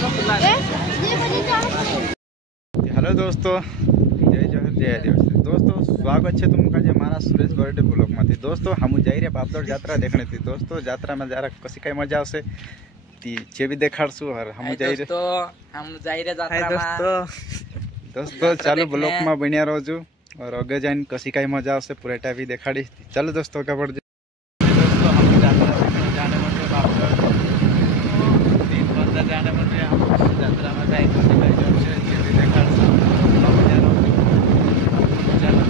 Hello दोस्तों, जय जवाहर जय आदिवासी। दोस्तों स्वागत है तुमका जे हमारा सुरेश गोरडे ब्लॉग में। दोस्तों हम जाई रे बापदोड़ यात्रा देखने थी। दोस्तों यात्रा में जरा कसी कई मजा आवशे ती जे भी देखाड़शु और हम जाई रे यात्रा। दोस्तों चालू ब्लॉग में बनिया रहजो और आगे जाइन कसी कई मजा आवशे पूरेटा भी देखाड़ी। चलो दोस्तों का बढ़ दोस्तों हम यात्रा देखने जाने वाले बापदोड़ 3 बंदा जाने वाले हम यात्रा में जाए कसी कई जमशे जे भी देखाड़शु मजा रहजो। चलो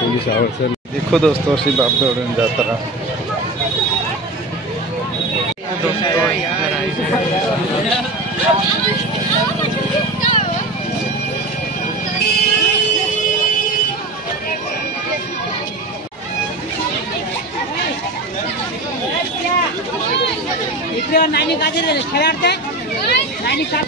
पुलिस आवर से देखो दोस्तों श्री बापदोड़ यात्रा। नानी का खेलाते नानी का